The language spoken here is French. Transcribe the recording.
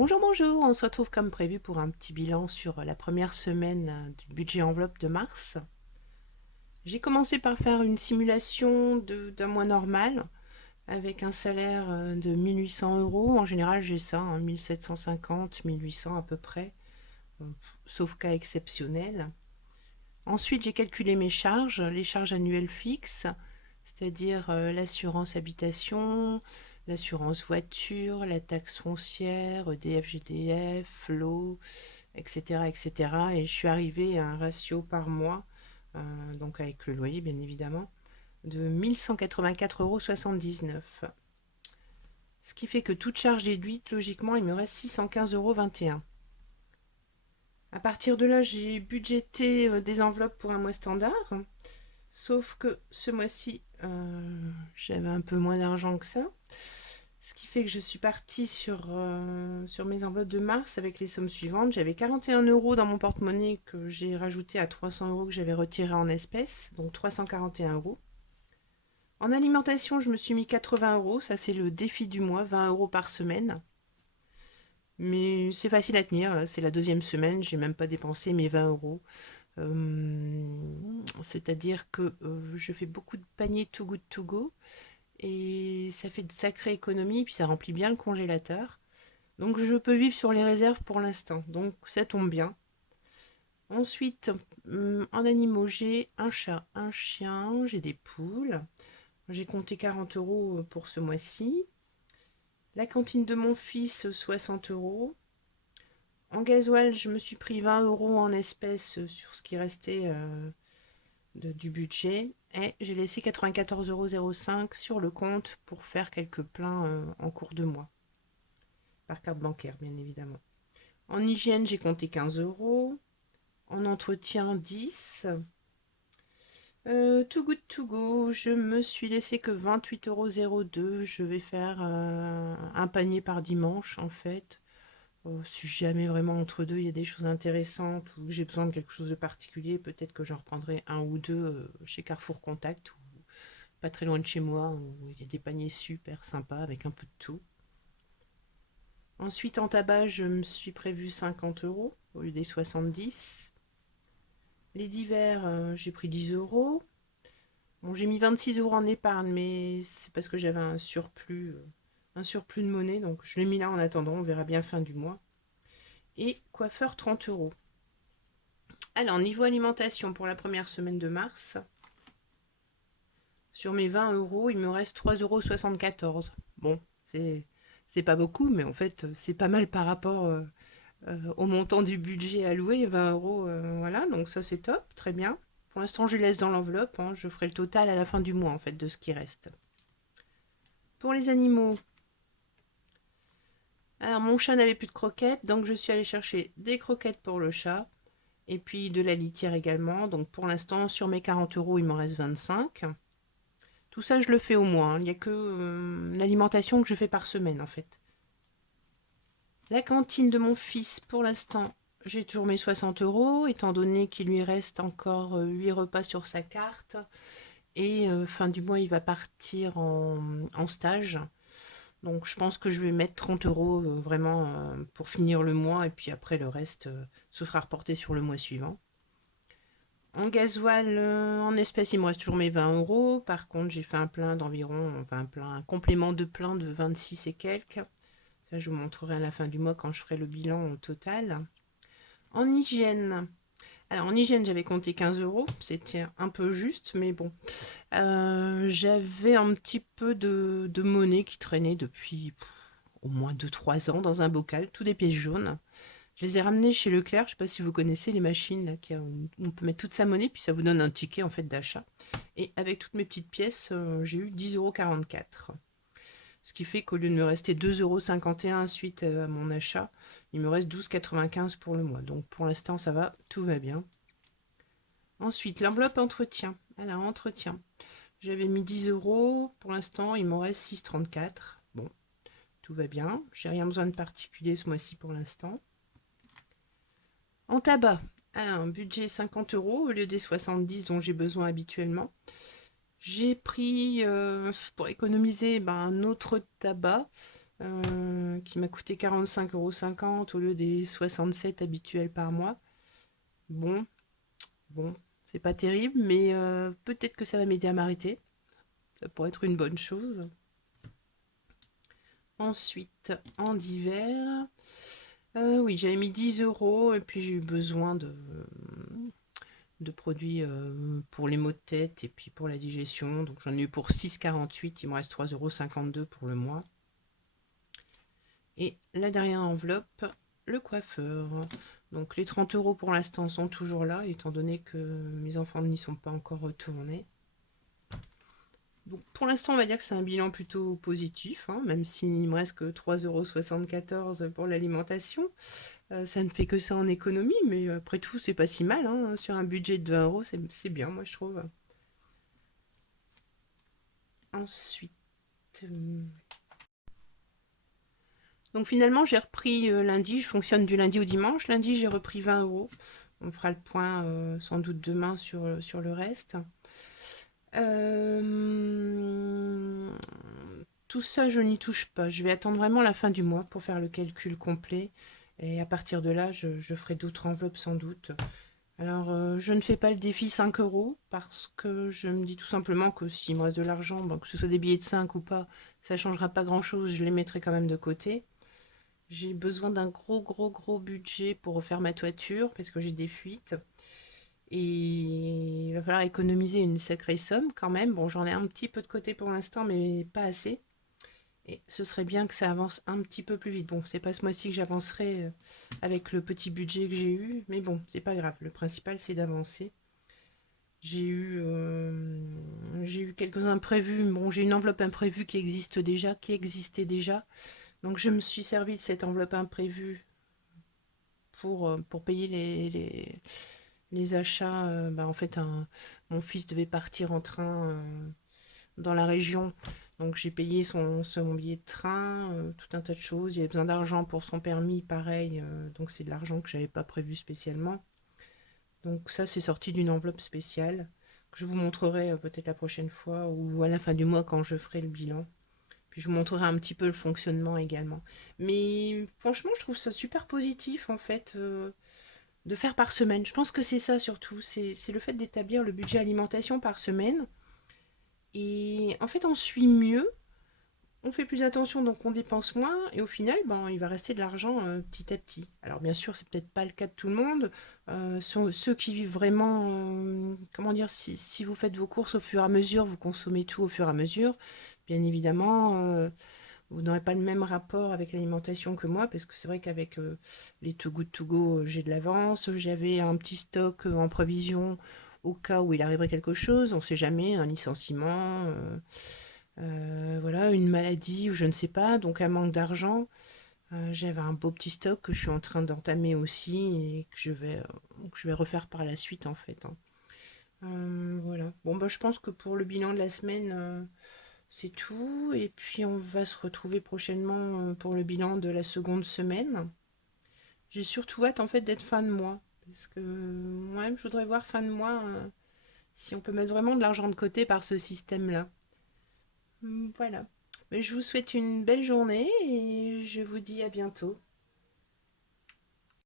Bonjour, bonjour, on se retrouve comme prévu pour un petit bilan sur la première semaine du budget enveloppe de mars. J'ai commencé par faire une simulation d'un mois normal avec un salaire de 1800 euros. En général, j'ai ça, 1750, 1800 à peu près, euh, sauf cas exceptionnel. Ensuite, j'ai calculé mes charges, les charges annuelles fixes, c'est-à-dire l'assurance habitation, l'assurance voiture, la taxe foncière, EDF, GDF, l'eau, etc., etc. Et je suis arrivée à un ratio par mois, donc avec le loyer bien évidemment, de 1184,79 €. Ce qui fait que toute charge déduite, logiquement, il me reste 615,21 €. À partir de là, j'ai budgété des enveloppes pour un mois standard. Sauf que ce mois-ci, j'avais un peu moins d'argent que ça. Ce qui fait que je suis partie sur mes enveloppes de mars avec les sommes suivantes. J'avais 41 euros dans mon porte-monnaie que j'ai rajouté à 300 euros que j'avais retiré en espèces, donc 341 euros. En alimentation, je me suis mis 80 euros. Ça, c'est le défi du mois, 20 euros par semaine. Mais c'est facile à tenir. Là, c'est la deuxième semaine, j'ai même pas dépensé mes 20 euros. C'est-à-dire que je fais beaucoup de paniers Too Good To Go et ça fait de sacrées économies, puis ça remplit bien le congélateur. Donc je peux vivre sur les réserves pour l'instant, donc ça tombe bien. Ensuite, en animaux, j'ai un chat, un chien, j'ai des poules. J'ai compté 40 euros pour ce mois-ci. La cantine de mon fils, 60 euros. En gasoil, je me suis pris 20 euros en espèces sur ce qui restait du budget. Et j'ai laissé 94,05 € sur le compte pour faire quelques pleins en cours de mois. Par carte bancaire, bien évidemment. En hygiène, j'ai compté 15 euros. En entretien, 10. Too Good To Go, je me suis laissé que 28,02 €. Je vais faire un panier par dimanche, en fait. Si jamais vraiment entre deux, il y a des choses intéressantes ou j'ai besoin de quelque chose de particulier, peut-être que j'en reprendrai un ou deux chez Carrefour Contact, ou pas très loin de chez moi, où il y a des paniers super sympas avec un peu de tout. Ensuite, en tabac, je me suis prévu 50 euros au lieu des 70. Les divers, j'ai pris 10 euros. Bon, j'ai mis 26 euros en épargne, mais c'est parce que j'avais un surplus de monnaie, donc je l'ai mis là en attendant, on verra bien fin du mois. Et coiffeur, 30 euros. Alors, niveau alimentation, pour la première semaine de mars, sur mes 20 euros, il me reste 3,74 €. Bon, c'est pas beaucoup, mais en fait, c'est pas mal par rapport au montant du budget alloué, 20 euros, voilà, donc ça c'est top, très bien. Pour l'instant, je laisse dans l'enveloppe, hein, je ferai le total à la fin du mois, en fait, de ce qui reste. Pour les animaux, alors mon chat n'avait plus de croquettes, donc je suis allée chercher des croquettes pour le chat, et puis de la litière également. Donc pour l'instant, sur mes 40 euros, il m'en reste 25. Tout ça, je le fais au mois, hein. Il n'y a que l'alimentation que je fais par semaine, en fait. La cantine de mon fils, pour l'instant, j'ai toujours mes 60 euros, étant donné qu'il lui reste encore 8 repas sur sa carte. Et fin du mois, il va partir en stage. Donc je pense que je vais mettre 30 euros vraiment pour finir le mois. Et puis après, le reste, ce sera reporté sur le mois suivant. En gasoil, en espèces, il me reste toujours mes 20 euros. Par contre, j'ai fait un plein d'environ, enfin un complément de plein de 26 et quelques. Ça, je vous montrerai à la fin du mois quand je ferai le bilan au total. En hygiène, alors en hygiène, j'avais compté 15 euros. C'était un peu juste, mais bon. J'avais un petit peu de monnaie qui traînait depuis au moins 2 3 ans dans un bocal, tout des pièces jaunes. Je les ai ramenés chez Leclerc. Je ne sais pas si vous connaissez les machines là, où on peut mettre toute sa monnaie, puis ça vous donne un ticket en fait d'achat. Et avec toutes mes petites pièces, j'ai eu 10,44 €. Ce qui fait qu'au lieu de me rester 2,51 € suite à mon achat, il me reste 12,95 € pour le mois. Donc pour l'instant, ça va, tout va bien. Ensuite, l'enveloppe entretien. Alors, entretien. J'avais mis 10 euros. Pour l'instant, il m'en reste 6,34 €. Bon, tout va bien. J'ai rien besoin de particulier ce mois-ci pour l'instant. En tabac, un budget 50 euros au lieu des 70 dont j'ai besoin habituellement. J'ai pris, pour économiser, un autre tabac. qui m'a coûté 45,50 € au lieu des 67 habituels par mois. Bon, bon, c'est pas terrible, mais peut-être que ça va m'aider à m'arrêter. Ça pourrait être une bonne chose. Ensuite, en divers, oui, j'avais mis 10 € et puis j'ai eu besoin de produits pour les maux de tête et puis pour la digestion. Donc j'en ai eu pour 6,48 €. Il me reste 3,52 € pour le mois. Et la dernière enveloppe, le coiffeur. Donc les 30 € pour l'instant sont toujours là, étant donné que mes enfants n'y sont pas encore retournés. Donc pour l'instant, on va dire que c'est un bilan plutôt positif, hein, même s'il me reste que 3,74 € pour l'alimentation. Ça ne fait que ça en économie, mais après tout, c'est pas si mal, hein. Sur un budget de 20 €, c'est bien, moi je trouve. Ensuite, euh, donc finalement, j'ai repris lundi, je fonctionne du lundi au dimanche. Lundi, j'ai repris 20 €. On fera le point sans doute demain sur le reste. Euh, Tout ça, je n'y touche pas. Je vais attendre vraiment la fin du mois pour faire le calcul complet. Et à partir de là, je ferai d'autres enveloppes sans doute. Alors, je ne fais pas le défi 5 € parce que je me dis tout simplement que s'il me reste de l'argent, ben, que ce soit des billets de 5 ou pas, ça ne changera pas grand-chose. Je les mettrai quand même de côté. J'ai besoin d'un gros, gros, gros budget pour refaire ma toiture parce que j'ai des fuites. Et il va falloir économiser une sacrée somme quand même. Bon, j'en ai un petit peu de côté pour l'instant, mais pas assez. Et ce serait bien que ça avance un petit peu plus vite. Bon, c'est pas ce mois-ci que j'avancerai avec le petit budget que j'ai eu, mais bon, c'est pas grave. Le principal, c'est d'avancer. J'ai eu quelques imprévus. Bon, j'ai une enveloppe imprévue qui existe déjà, qui existait déjà. Donc, je me suis servi de cette enveloppe imprévue pour payer les achats. Bah, en fait, mon fils devait partir en train dans la région. Donc j'ai payé son billet de train, tout un tas de choses. Il avait besoin d'argent pour son permis, pareil. Donc c'est de l'argent que j'avais pas prévu spécialement. Donc ça, c'est sorti d'une enveloppe spéciale que je vous montrerai peut-être la prochaine fois ou à la fin du mois quand je ferai le bilan. Puis je vous montrerai un petit peu le fonctionnement également. Mais franchement, je trouve ça super positif en fait de faire par semaine. Je pense que c'est ça surtout. C'est le fait d'établir le budget alimentation par semaine. Et en fait, on suit mieux, on fait plus attention, donc on dépense moins, et au final, ben, il va rester de l'argent petit à petit. Alors bien sûr, c'est peut-être pas le cas de tout le monde. Ceux qui vivent vraiment, comment dire, si vous faites vos courses au fur et à mesure, vous consommez tout au fur et à mesure, bien évidemment, vous n'aurez pas le même rapport avec l'alimentation que moi, parce que c'est vrai qu'avec les Too Good To Go, j'ai de l'avance, j'avais un petit stock en prévision au cas où il arriverait quelque chose, on ne sait jamais, un licenciement. Voilà, une maladie ou je ne sais pas, donc un manque d'argent. J'avais un beau petit stock que je suis en train d'entamer aussi et que je vais refaire par la suite en fait, hein. Voilà. Bon, bah, je pense que pour le bilan de la semaine, c'est tout. Et puis on va se retrouver prochainement pour le bilan de la seconde semaine. J'ai surtout hâte en fait d'être fin de mois. Parce que ouais, je voudrais voir fin de mois si on peut mettre vraiment de l'argent de côté par ce système-là. Voilà. Mais je vous souhaite une belle journée et je vous dis à bientôt.